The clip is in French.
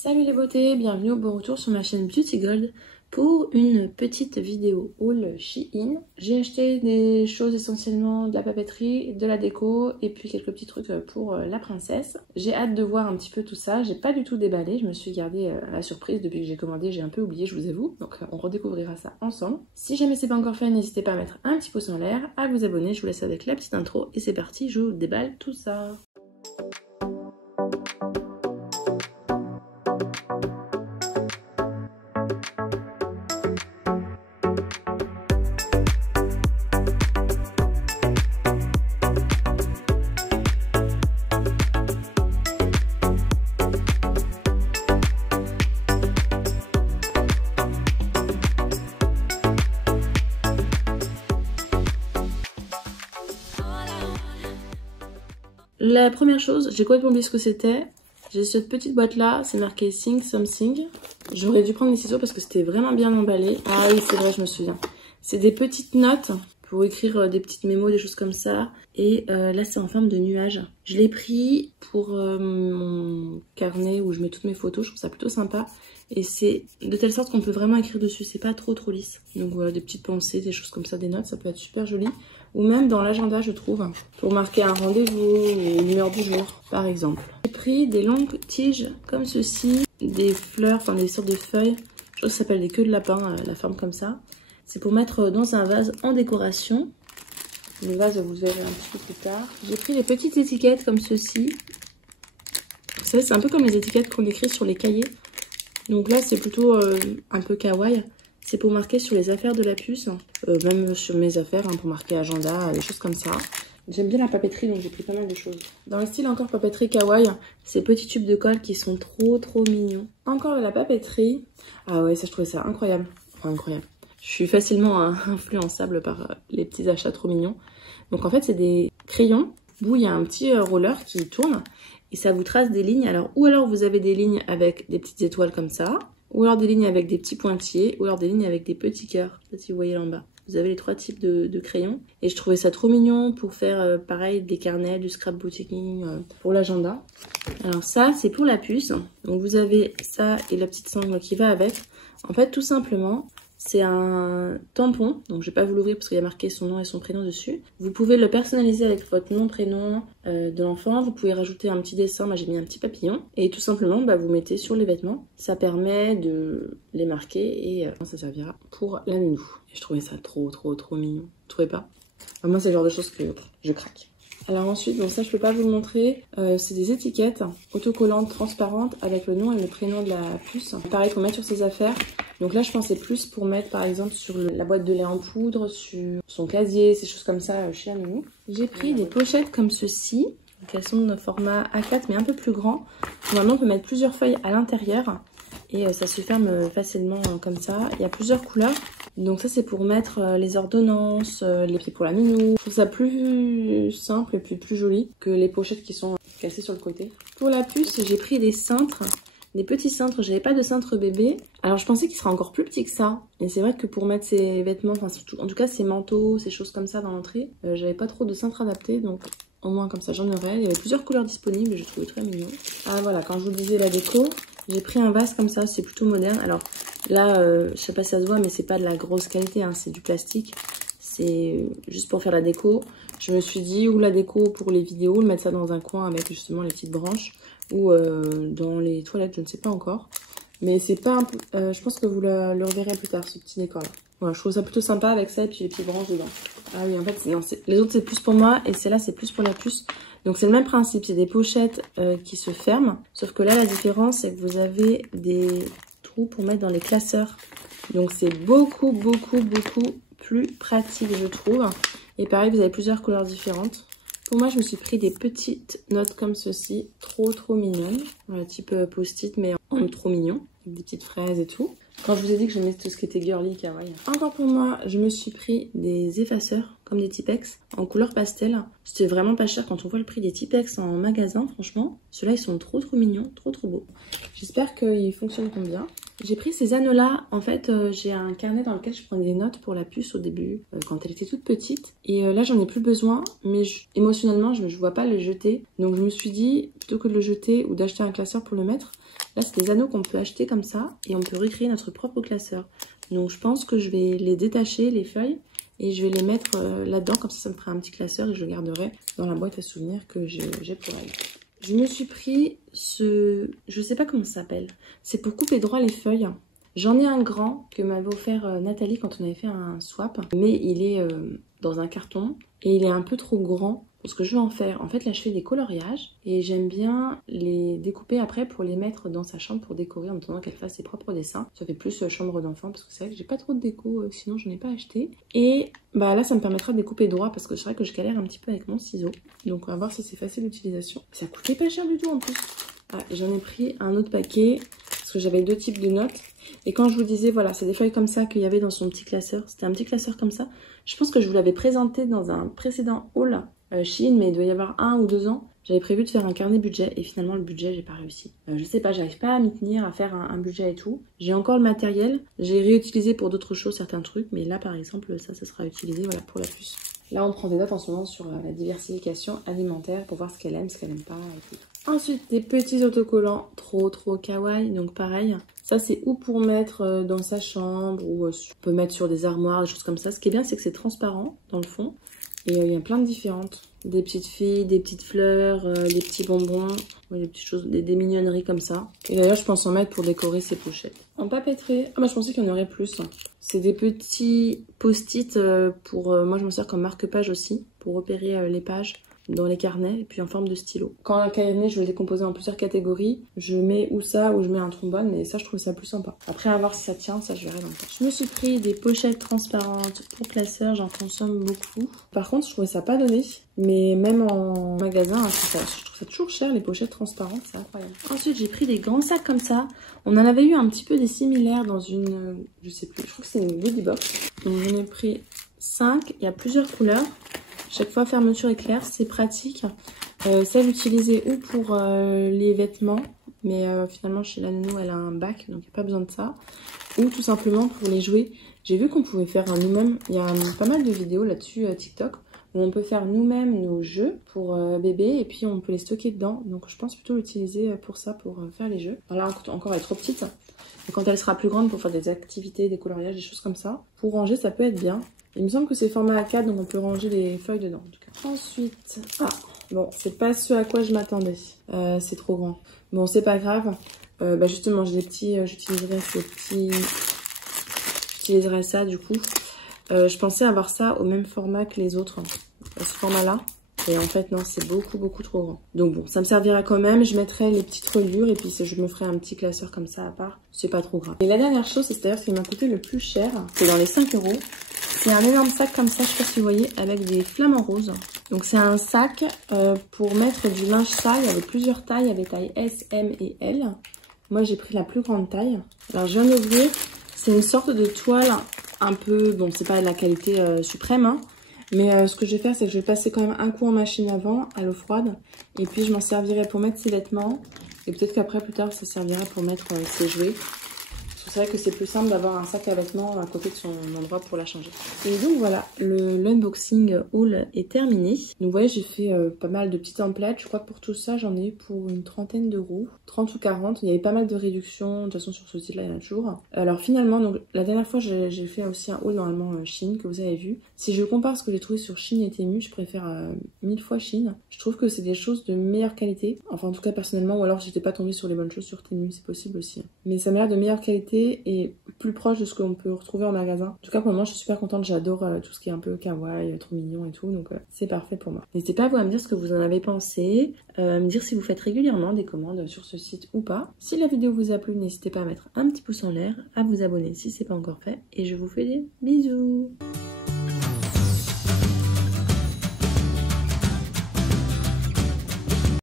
Salut les beautés, bienvenue au beau retour sur ma chaîne Beauty Gold pour une petite vidéo haul Shein. J'ai acheté des choses essentiellement de la papeterie, de la déco et puis quelques petits trucs pour la princesse. J'ai hâte de voir un petit peu tout ça, j'ai pas du tout déballé, je me suis gardée la surprise depuis que j'ai commandé, j'ai un peu oublié je vous avoue. Donc on redécouvrira ça ensemble. Si jamais c'est pas encore fait, n'hésitez pas à mettre un petit pouce en l'air, à vous abonner, je vous laisse avec la petite intro et c'est parti, je vous déballe tout ça. La première chose, j'ai complètement oublié ce que c'était. J'ai cette petite boîte là, c'est marqué Sing Something. J'aurais dû prendre des ciseaux parce que c'était vraiment bien emballé. Ah oui, c'est vrai, je me souviens. C'est des petites notes pour écrire des petites mémos, des choses comme ça. Et là, c'est en forme de nuage. Je l'ai pris pour mon carnet où je mets toutes mes photos. Je trouve ça plutôt sympa. Et c'est de telle sorte qu'on peut vraiment écrire dessus. C'est pas trop lisse. Donc voilà, des petites pensées, des choses comme ça, des notes. Ça peut être super joli. Ou même dans l'agenda, je trouve, pour marquer un rendez-vous ou une heure du jour, par exemple. J'ai pris des longues tiges comme ceci, des fleurs, enfin des sortes de feuilles. Je crois que ça s'appelle des queues de lapin, la forme comme ça. C'est pour mettre dans un vase en décoration. Le vase, vous verrez un petit peu plus tard. J'ai pris des petites étiquettes comme ceci. Vous savez, c'est un peu comme les étiquettes qu'on écrit sur les cahiers. Donc là, c'est plutôt un peu kawaii. C'est pour marquer sur les affaires de la puce, même sur mes affaires, hein, pour marquer agenda, des choses comme ça. J'aime bien la papeterie, donc j'ai pris pas mal de choses. Dans le style encore papeterie kawaii, ces petits tubes de colle qui sont trop mignons. Encore de la papeterie. Ah ouais, ça je trouvais ça incroyable. Enfin incroyable. Je suis facilement influençable par les petits achats trop mignons. Donc en fait, c'est des crayons où il y a un petit roller qui tourne et ça vous trace des lignes. Alors, ou alors vous avez des lignes avec des petites étoiles comme ça, ou alors des lignes avec des petits pointillés, ou alors des lignes avec des petits cœurs. Je sais pas si vous voyez là en bas. Vous avez les trois types de crayons. Et je trouvais ça trop mignon pour faire pareil des carnets, du scrapbooking pour l'agenda. Alors ça, c'est pour la puce. Donc vous avez ça et la petite sangle qui va avec. En fait, tout simplement, c'est un tampon, donc je vais pas vous l'ouvrir parce qu'il y a marqué son nom et son prénom dessus. Vous pouvez le personnaliser avec votre nom, prénom de l'enfant. Vous pouvez rajouter un petit dessin, moi j'ai mis un petit papillon. Et tout simplement, vous mettez sur les vêtements. Ça permet de les marquer et ça servira pour la nounou. Et je trouvais ça trop mignon. Vous trouvez pas? Enfin, moi c'est le genre de choses que je craque. Alors ensuite, donc ça je peux pas vous le montrer, c'est des étiquettes autocollantes transparentes avec le nom et le prénom de la puce. Pareil pour mettre sur ses affaires. Donc là je pensais plus pour mettre par exemple sur la boîte de lait en poudre, sur son casier, ces choses comme ça chez la nounou. J'ai pris des pochettes comme ceci. Donc elles sont de format A4 mais un peu plus grand. Normalement on peut mettre plusieurs feuilles à l'intérieur. Et ça se ferme facilement comme ça. Il y a plusieurs couleurs. Donc ça c'est pour mettre les ordonnances, les pieds pour la nounou. Je trouve ça plus simple et puis plus joli que les pochettes qui sont cassées sur le côté. Pour la puce, j'ai pris des cintres. Des petits cintres, j'avais pas de cintre bébé. Alors je pensais qu'il serait encore plus petit que ça. Et c'est vrai que pour mettre ses vêtements, enfin surtout, en tout cas ses manteaux, ces choses comme ça dans l'entrée, j'avais pas trop de cintre adapté. Donc au moins comme ça j'en aurais. Il y avait plusieurs couleurs disponibles et je trouvais très mignon. Ah voilà, quand je vous disais la déco, j'ai pris un vase comme ça, c'est plutôt moderne. Alors là, je sais pas si ça se voit, mais c'est pas de la grosse qualité, hein, c'est du plastique. C'est juste pour faire la déco. Je me suis dit, ou la déco pour les vidéos, mettre ça dans un coin avec justement les petites branches, ou dans les toilettes, je ne sais pas encore. Mais c'est pas, je pense que vous le reverrez plus tard, ce petit décor là. Voilà, je trouve ça plutôt sympa avec ça et puis les petites branches dedans. Ah oui, en fait, non, les autres c'est plus pour moi et celle-là c'est plus pour la puce. Donc c'est le même principe, c'est des pochettes qui se ferment. Sauf que là, la différence, c'est que vous avez des trous pour mettre dans les classeurs. Donc c'est beaucoup plus pratique, je trouve. Et pareil, vous avez plusieurs couleurs différentes. Pour moi, je me suis pris des petites notes comme ceci, trop mignonnes. Voilà, type post-it, mais en trop mignon, avec des petites fraises et tout. Quand je vous ai dit que j'aimais tout ce qui était girly, kawaii. Encore pour moi, je me suis pris des effaceurs, comme des Tipex, en couleur pastel. C'était vraiment pas cher quand on voit le prix des Tipex en magasin, franchement. Ceux-là, ils sont trop mignons, trop beaux. J'espère qu'ils fonctionneront bien. J'ai pris ces anneaux-là. En fait, j'ai un carnet dans lequel je prenais des notes pour la puce au début, quand elle était toute petite. Et là, j'en ai plus besoin, mais émotionnellement, je vois pas le jeter. Donc, je me suis dit, plutôt que de le jeter ou d'acheter un classeur pour le mettre, là, c'est des anneaux qu'on peut acheter comme ça et on peut recréer notre propre classeur. Donc, je pense que je vais les détacher, les feuilles, et je vais les mettre là-dedans. Comme ça me fera un petit classeur et je le garderai dans la boîte à souvenirs que j'ai pour elle. Je me suis pris je sais pas comment ça s'appelle. C'est pour couper droit les feuilles. J'en ai un grand que m'avait offert Nathalie quand on avait fait un swap. Mais il est dans un carton et il est un peu trop grand pour ce que je veux en faire. En fait, là, je fais des coloriages et j'aime bien les découper après pour les mettre dans sa chambre pour décorer en attendant qu'elle fasse ses propres dessins. Ça fait plus chambre d'enfant parce que c'est vrai que j'ai pas trop de déco, sinon je n'en ai pas acheté. Et bah là, ça me permettra de découper droit parce que c'est vrai que je galère un petit peu avec mon ciseau. Donc on va voir si c'est facile d'utilisation. Ça coûtait pas cher du tout en plus. Ah, j'en ai pris un autre paquet parce que j'avais 2 types de notes. Et quand je vous disais, voilà, c'est des feuilles comme ça qu'il y avait dans son petit classeur. C'était un petit classeur comme ça. Je pense que je vous l'avais présenté dans un précédent haul Shein, mais il doit y avoir 1 ou 2 ans. J'avais prévu de faire un carnet budget et finalement le budget, j'ai pas réussi. Je sais pas, j'arrive pas à m'y tenir, à faire un budget et tout. J'ai encore le matériel. J'ai réutilisé pour d'autres choses certains trucs, mais là par exemple, ça sera utilisé voilà, pour la puce. Là, on prend des notes en ce moment sur la diversification alimentaire pour voir ce qu'elle aime, ce qu'elle aime pas et tout. Ensuite, des petits autocollants trop kawaii. Donc pareil, ça c'est ou pour mettre dans sa chambre ou on peut mettre sur des armoires, des choses comme ça. Ce qui est bien, c'est que c'est transparent dans le fond. Et il y a plein de différentes. Des petites filles, des petites fleurs, des petits bonbons, des petites choses, des mignonneries comme ça. Et d'ailleurs, je pense en mettre pour décorer ses pochettes. En papeterie, ah bah je pensais qu'il y en aurait plus. C'est des petits post-it pour, moi je m'en sers comme marque-page aussi, pour repérer les pages dans les carnets et puis en forme de stylo. Quand un carnet, je vais le décomposer en plusieurs catégories. Je mets ou ça ou je mets un trombone, mais ça je trouve ça plus sympa. Après à voir si ça tient, ça je verrai dans le temps. Je me suis pris des pochettes transparentes pour classeur, j'en consomme beaucoup. Par contre je trouvais ça pas donné, mais même en magasin, je trouve ça toujours cher les pochettes transparentes, c'est incroyable. Ensuite j'ai pris des grands sacs comme ça. On en avait eu un petit peu des similaires dans une, je sais plus, je crois que c'est une Goodie Box. Donc j'en ai pris 5, il y a plusieurs couleurs. Chaque fois fermeture éclair, c'est pratique. Ça l'utiliser ou pour les vêtements, mais finalement chez la nounou elle a un bac, donc il n'y a pas besoin de ça. Ou tout simplement pour les jouets. J'ai vu qu'on pouvait faire nous-mêmes, il y a pas mal de vidéos là-dessus TikTok, où on peut faire nous-mêmes nos jeux pour bébé et puis on peut les stocker dedans. Donc je pense plutôt l'utiliser pour ça, pour faire les jeux. Alors là encore elle est trop petite. Et quand elle sera plus grande pour faire des activités, des coloriages, des choses comme ça, pour ranger ça peut être bien. Il me semble que c'est format A4, donc on peut ranger les feuilles dedans en tout cas. Ensuite, bon, c'est pas ce à quoi je m'attendais. C'est trop grand. Bon, c'est pas grave. Justement, j'ai des petits, j'utiliserai ces petits... J'utiliserai ça du coup. Je pensais avoir ça au même format que les autres, ce format-là. Et en fait, non, c'est beaucoup trop grand. Donc bon, ça me servira quand même. Je mettrai les petites reliures et puis je me ferai un petit classeur comme ça à part. C'est pas trop grave. Et la dernière chose, c'est d'ailleurs ce qui m'a coûté le plus cher. C'est dans les 5 €. C'est un énorme sac comme ça, je sais pas si vous voyez, avec des flamants roses. Donc c'est un sac pour mettre du linge sale. Il y avait plusieurs tailles, il y avait taille S, M et L. Moi, j'ai pris la plus grande taille. Alors, je viens d'ouvrir. C'est une sorte de toile un peu... Bon, c'est pas de la qualité suprême, hein. Mais ce que je vais faire, c'est que je vais passer quand même un coup en machine avant, à l'eau froide. Et puis, je m'en servirai pour mettre ses vêtements. Et peut-être qu'après, plus tard, ça servira pour mettre ses jouets. C'est vrai que c'est plus simple d'avoir un sac à vêtements à côté de son endroit pour la changer. Et donc voilà, l'unboxing haul est terminé. Donc vous voyez, j'ai fait pas mal de petits templates. Je crois que pour tout ça, j'en ai eu pour une trentaine d'euros. 30 ou 40. Il y avait pas mal de réductions. De toute façon, sur ce site-là, il y en a toujours. Alors finalement, donc la dernière fois, j'ai fait aussi un haul normalement Shein que vous avez vu. Si je compare ce que j'ai trouvé sur Shein et Temu, je préfère 1000 fois Shein. Je trouve que c'est des choses de meilleure qualité. Enfin, en tout cas, personnellement, ou alors j'étais pas tombée sur les bonnes choses sur Temu, c'est possible aussi. Mais ça m'a l'air de meilleure qualité et plus proche de ce qu'on peut retrouver en magasin. En tout cas pour le moment je suis super contente, j'adore tout ce qui est un peu kawaii, trop mignon et tout, donc c'est parfait pour moi. N'hésitez pas à me dire ce que vous en avez pensé, me dire si vous faites régulièrement des commandes sur ce site ou pas. Si la vidéo vous a plu, n'hésitez pas à mettre un petit pouce en l'air, à vous abonner si c'est pas encore fait, et je vous fais des bisous.